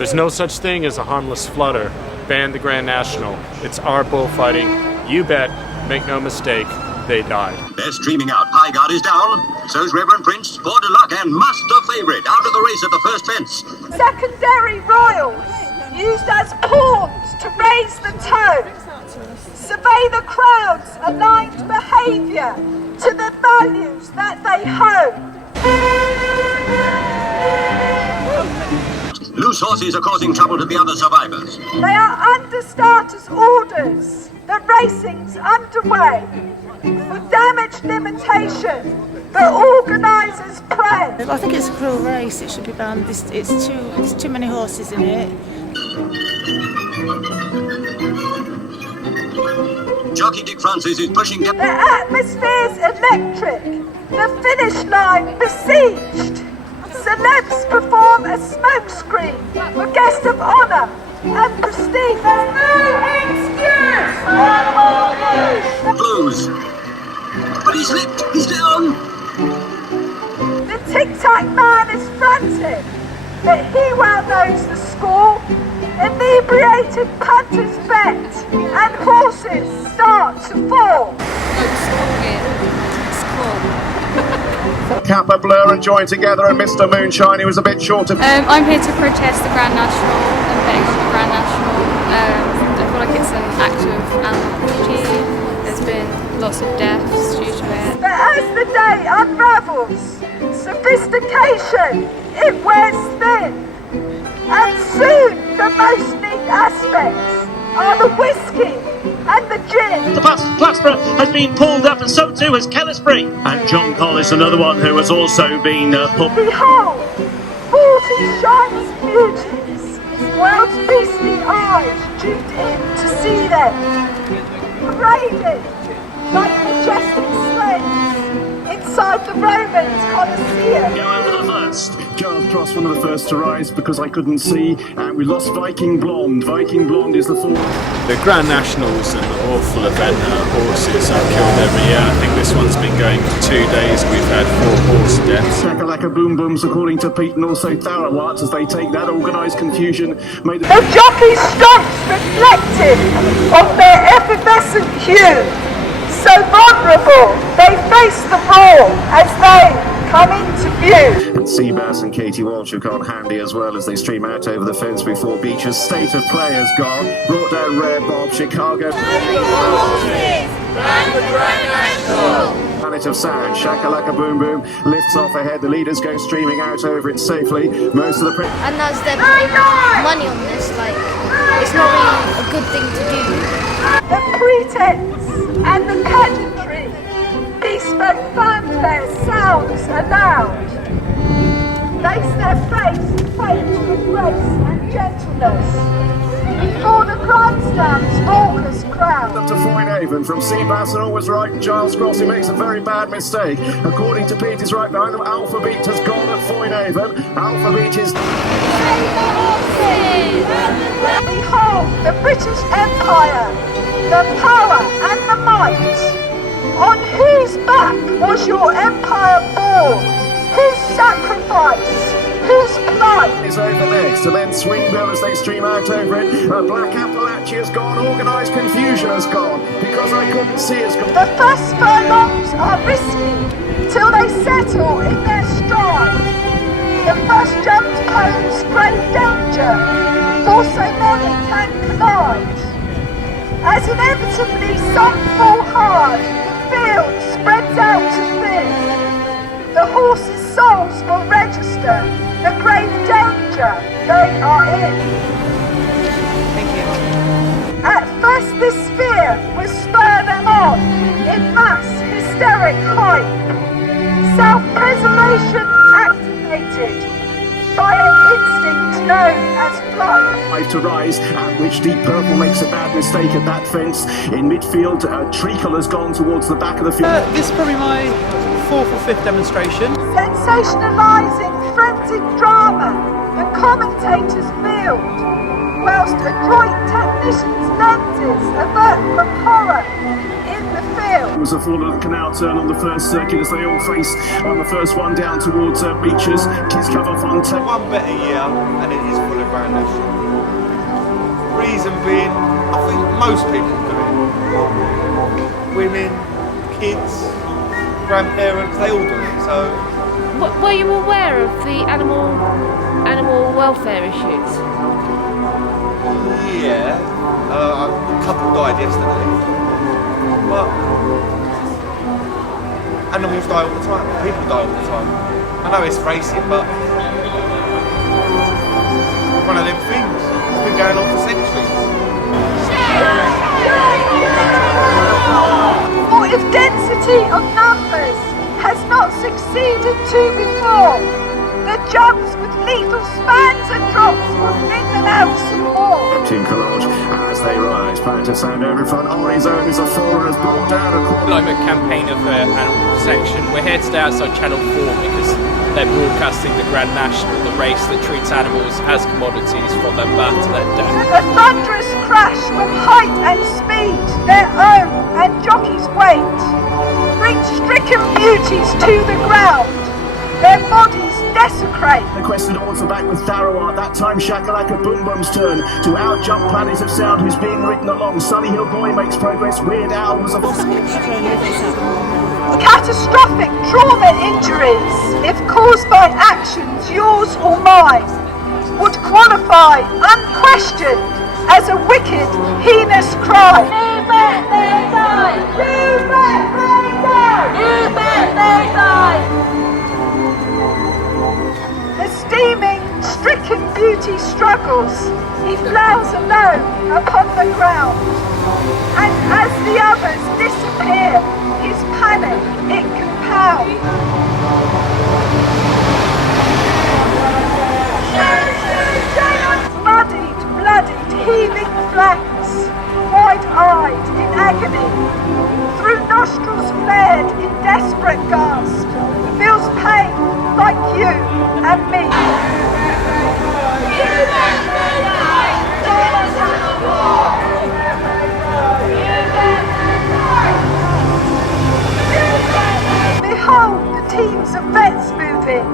There's no such thing as a harmless flutter. Ban the Grand National. It's our bullfighting. You bet. Make no mistake. They died. They're streaming out. High Guard is down. So's Reverend Prince, Bois de Luck, and Master Favourite out of the race at the first fence. Secondary royals used as pawns to raise the tone. Survey the crowd's aligned behaviour to the values that they hone. Loose horses are causing trouble to the other survivors. They are under starters' orders. The racing's underway. For damage limitation, the organisers pray. I think it's a cruel race. It should be banned. It's too many horses in it. Jockey Dick Francis is pushing. The atmosphere's electric. The finish line besieged. Celebs perform a smokescreen for guest of honour and prestige. There's no excuse! Blues. But he slipped. He's down. The tic-tac man is frantic, but he well knows the score. Inebriated punters bet, and horses start to fall. Kappa, Blur and joined together, and Mr. Moonshine, who was a bit short of... I'm here to protest the Grand National and betting on the Grand National. I feel like it's an act of animal cruelty. There's been lots of deaths due to it. But as the day unravels, sophistication, it wears thin. And soon the most neat aspects are the whiskey and the gin. The plaster has been pulled up, and so too has Kellisbury. And John Collis, another one who has also been pulled. Behold, 40 shining beauties, world's beastly eyes tuned in to see them, parading like majestic slaves inside the Roman Colosseum. Go over the first. Charles Cross, one of the first to rise because I couldn't see, and we lost Viking Blonde. Viking Blonde is the fourth. The Grand National's an awful event. Horses are killed every year. I think this one's been going for 2 days. We've had 4 horse deaths. Shakalaka Boom Booms, according to Pete, and also Tharawat, as they take that organised confusion, made The jockey's stripes reflected on their effervescent hue. So vulnerable, they face the brawl as they come into view. And Seabass and Katie Walsh have gone handy as well as they stream out over the fence before Beecher's state of play has gone. Brought down Rare Bob, Chicago. Planet of Sound, Shakalaka Boom Boom lifts off ahead. The leaders go streaming out over it safely. Most of the and as they're putting money on this, like, it's not really a good thing to do. The pretense and the pageantry, bespoke fanfare sounds aloud. Lace their face with grace and gentleness before the grandstand's raucous crowd. Up to Foynehaven from Seabass and always right. Giles Cross, who makes a very bad mistake. According to Pete, is right behind them. Alpha Beat has gone at Foynehaven. Alpha Beat is... Behold the British Empire, the power and the might. On whose back was your empire born? Whose sacrifice? Whose blood? Is over next, and then Swingbill as they stream out over it. Black Appalachia has gone, organised confusion has gone, because I couldn't see has gone. The first furlongs are risky till they settle in their stride. The first jumped pose great danger, for so many can collide. As inevitably some fall hard, the field spreads out to thin. The horses' souls will register the grave danger they are in. Thank you. At first this fear will spur them on in mass hysteric hype. Self-preservation activated by an instinct known as flight. To rise, at which Deep Purple makes a bad mistake at that fence. In midfield, Treacle has gone towards the back of the field. This is probably my 4th or 5th demonstration. Sensationalising frenzied drama, the commentators build, whilst adroit technicians' lenses avert from horror in the field. It was a fall of the canal turn on the first circuit as they all face on the first one down towards Beecher's. Kiss cover Fontaine. One better year, and it is full of Grand National. Reason being, I think most people do it. Women, kids, grandparents, they all do it. So. Were you aware of the animal welfare issues? Yeah, a couple died yesterday. But animals die all the time. People die all the time. I know it's racing, but one of them things. It's been going on for centuries. For if density of numbers has not succeeded to before, the jumps with lethal spans and drops will thin them out some more. Team collage as they rise. Plan to sound over front. On his own is a follower has brought down a corner. I'm a campaigner for animal protection. We're here today outside Channel 4 because they're broadcasting the Grand National, the race that treats animals as commodities from their birth to their death. A thunderous crash from height and speed, their own and jockey's weight, bring stricken beauties to the ground, their bodies desecrate. The quested odds are back with thorough art. That time Shakalaka Boom Boom's turn to out-jump Planets of Sound, who's being ridden along. Sunny Hill Boy makes progress. Weird Al was a catastrophic trauma injuries, if caused by actions yours or mine, would qualify unquestioned as a wicked, heinous crime. You bet they die! You bet they die! You bet they die! The steaming, stricken beauty struggles. He flouls alone upon the ground. And as the others disappear, his panic it compounds. Muddied, bloodied, heaving flanks, wide-eyed in agony, through nostrils flared in desperate gasp, feels pain like you and me. Behold the teams of vets moving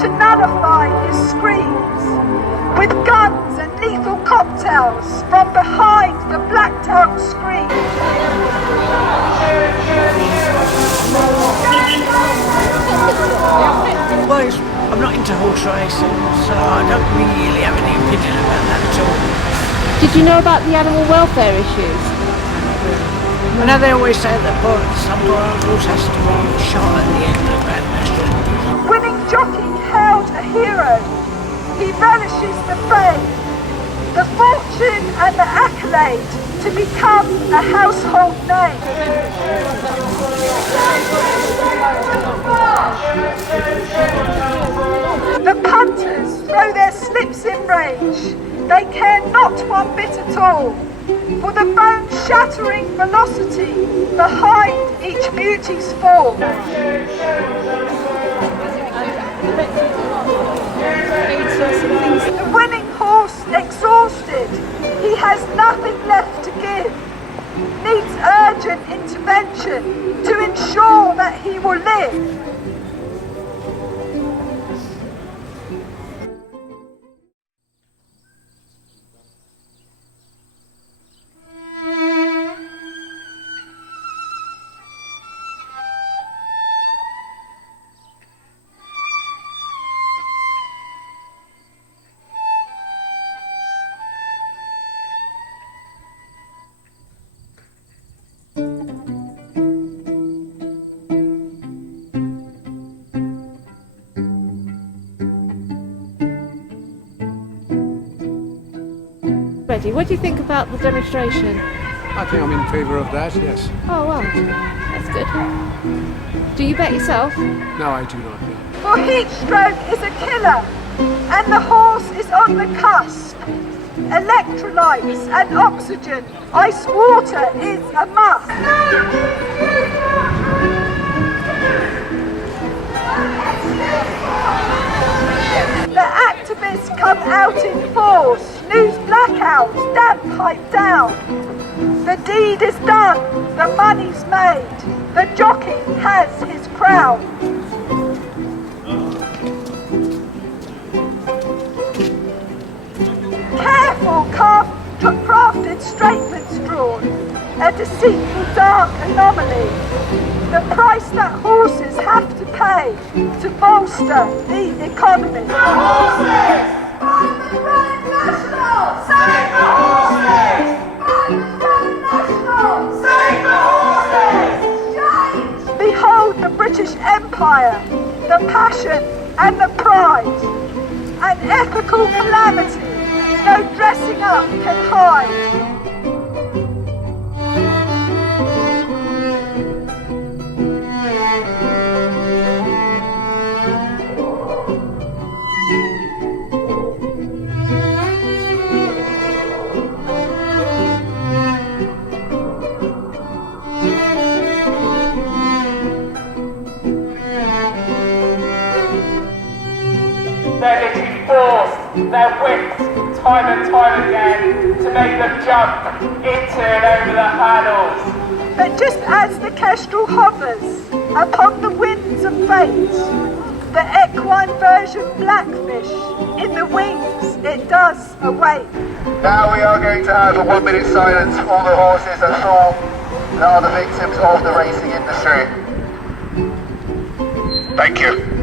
to nullify his screams, with guns and lethal cocktails from behind the blacked-out screen. Well, I'm not into horse racing, so I don't really have any opinion about that at all. Did you know about the animal welfare issues? I know they always say that some poor horse has to be shot at the end of the Grand National. Winning jockey hailed a hero. He relishes the fame, the fortune and the accolade to become a household name. The punters throw their slips in rage. They care not one bit at all for the bone-shattering velocity behind each beauty's fall. The winning horse exhausted, he has nothing left to give, needs urgent intervention to ensure that he will live. What do you think about the demonstration? I think I'm in favour of that, yes. Oh well, that's good. Do you bet yourself? No, I do not. For heat stroke is a killer, and the horse is on the cusp. Electrolytes and oxygen, ice water is a must. The activists come out in force, snooze blackouts, damp pipe down. The deed is done, the money's made, the jockey has his crown. with statements drawn, a deceitful dark anomaly, the price that horses have to pay to bolster the economy. The horses! Fight the Grand National! Save the horses! Fight the Grand National! Save the horses! Change! Behold the British Empire, the passion and the pride, an ethical calamity no dressing up can hide. They're literally forced, they're whipped time and time again to make them jump into and over the hurdles. But just as the kestrel hovers upon the winds of fate, the equine version blackfish in the wings it does await. Now we are going to have a 1 minute silence for all the horses that fall that are the victims of the racing industry. Thank you.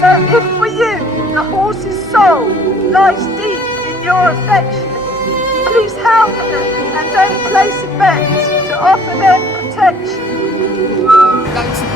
So if for you the horse's soul lies deep in your affection, please help them and don't place a bet to offer them protection. Going to